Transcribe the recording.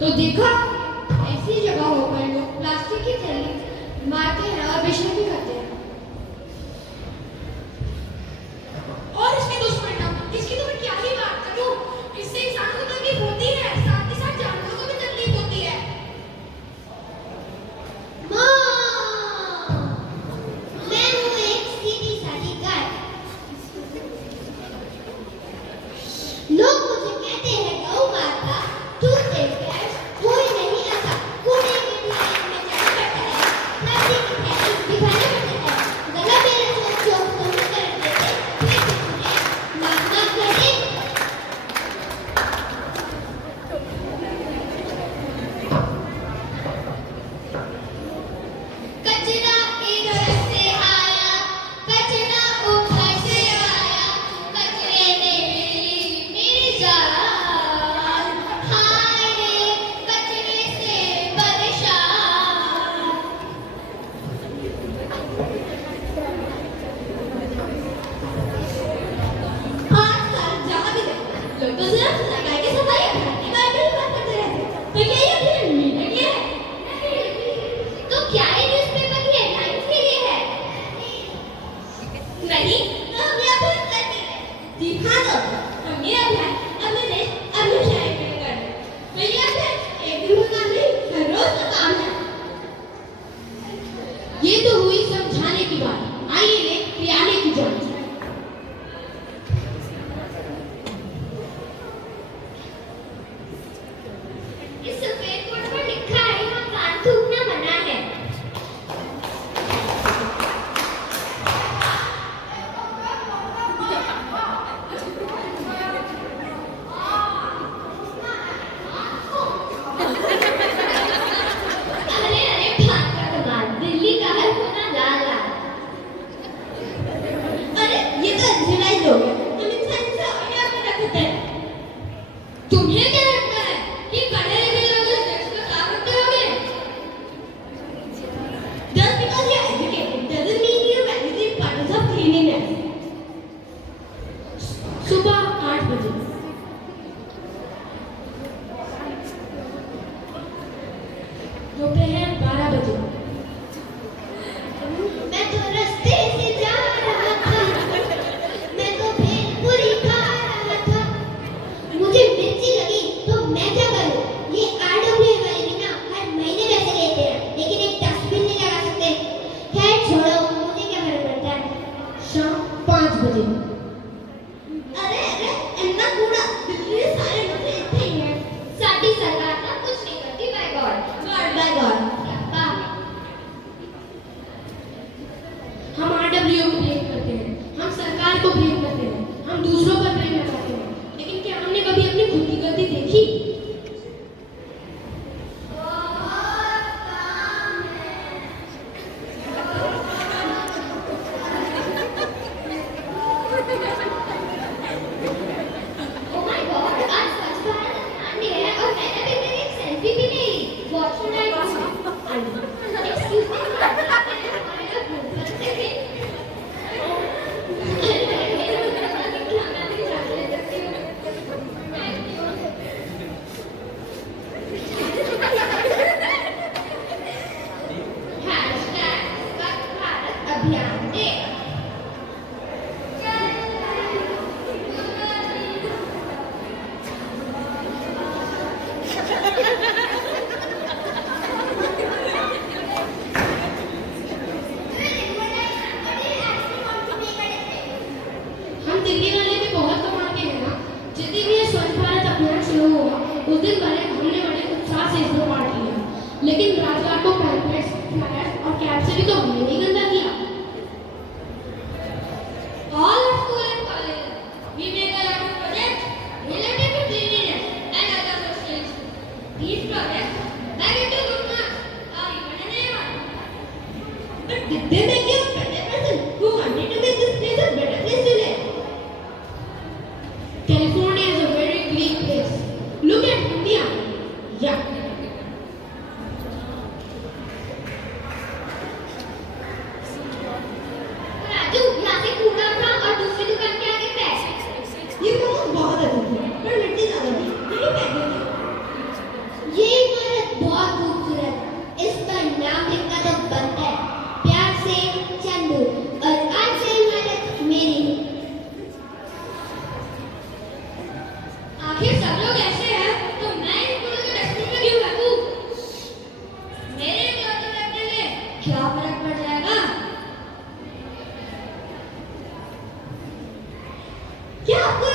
तो देखा, ऐसी जगहों पर लोग प्लास्टिक की थैली मारते हैं और बेचने भी करते हैं। और इसके दुष्परिणाम, इसकी तो मैं क्या ही बात करूं। इससे इंसान को तकलीफ होती है, साथ ही साथ जानवरों को भी तकलीफ होती है। माँ, मैं हूँ एक सीधी सादी गाय। लोग मुझे कहते हैं गौ माता, दूध देती है, कोई नहीं आता। कूड़े के ढेर में जाना पड़ता है, प्लास्टिक की थैली दिखाना पड़ता है। गला मेरे सोचों को कम कर देते, फिर मुझे मांगना कहते। कचरा इधर से आया, कचरा उधर से आया, कचरे ने ले ली मेरी जान। हाय रे कचरे से परेशान। 8 साल जहाँ भी देखो, लोग तो सिर्फ गाय की सफाई अभियान की बात करते रहते हैं। तो क्या ये अभियान मीडिया के लिए है? तो क्या ये न्यूज़पेपर की हेडलाइंस के लिए है? नहीं, तो हम ये अभियान करते हैं। दिखा दो, हम ये अभियान अपने देश, अपने शहर के लिए कर रहे हैं। तो ये अभियान एक दिन का काम नहीं, हर रोज का काम है। ये तो हुई समझाने की बात, आइए ले पियाने की जांच। इस सफेद बोर्ड पर लिखा है यहाँ कान थूकना मना है। अरे अरे भाग का कमाल, दिल्ली का हर कोना लाल लाल। अरे ये तो अंजलाइज हो गया, हम इंसान से और क्या कर सकते हैं? तुम्हें क्या लगता है कि पढ़े लिखे लोग इस देश का काम करते होंगे? Just because you're educated doesn't mean you're valuing importance of cleanliness. सुबह 8 बजे दोपहर 12 बजे मैं तो रास्ते से जा रहा था, मैं तो भेलपुरी खा रहा था। मुझे मिर्ची लगी तो मैं क्या करूं? ये RWA वाले भी ना हर महीने पैसे लेते हैं, लेकिन एक डस्टबिन नहीं लगा सकते। खैर छोड़ो, मुझे क्या फर्क पड़ता है। शाम 5 बजे अरे अरे इतना कूड़ा, दिल्ली में सारे मुझे इतने ही हैं। साडी सरकार ना कुछ नहीं करती। By God, God by God. वाह। हम RWA को ब्लेम करते हैं, हम सरकार को ब्लेम करते हैं, हम दूसरों पर ब्लेम लगाते हैं, लेकिन क्या हमने कभी अपनी खुद की गलती देखी? Oh my God, आज स्वच्छ भारत अभियान डे है और मैंने अभी तक एक सेल्फी भी नहीं ली। What should I do? Excuse me, can I borrow your phone for a second? शुरू हुआ उस दिन हमने बड़े उत्साह से इसमें पार्ट लिया, लेकिन राजवार को पैम्पलेट्स, फ्लायर्स और कैप से भी तो हमने नहीं गंदा किया। All our school and colleges, we make a lot of projects related to cleanliness and other social issues. These projects that get you good marks or even an A1. But did they make you a better person who wanted to make this place a better place to live? California is a very clean place. Look at India. Yeah. Raju, यहाँ से कूड़ा उठा और दूसरी दुकान के आगे फेंक। ये मोमोज बहुत अच्छे थे, पर मिट्टी ज्यादा थी, यही फेंक देती। ये इमारत बहुत खूबसूरत है। इस पर नाम लिखना तो बनता है। प्यार से चंदू। और आज से इमारत मेरी है। आखिर सब लोग ऐसे हैं, तो मैं इस कूड़े को डस्टबिन में क्यों फेंकूं? मेरे इकलौते फेंकने में क्या फर्क पड़ जाएगा? क्या आपको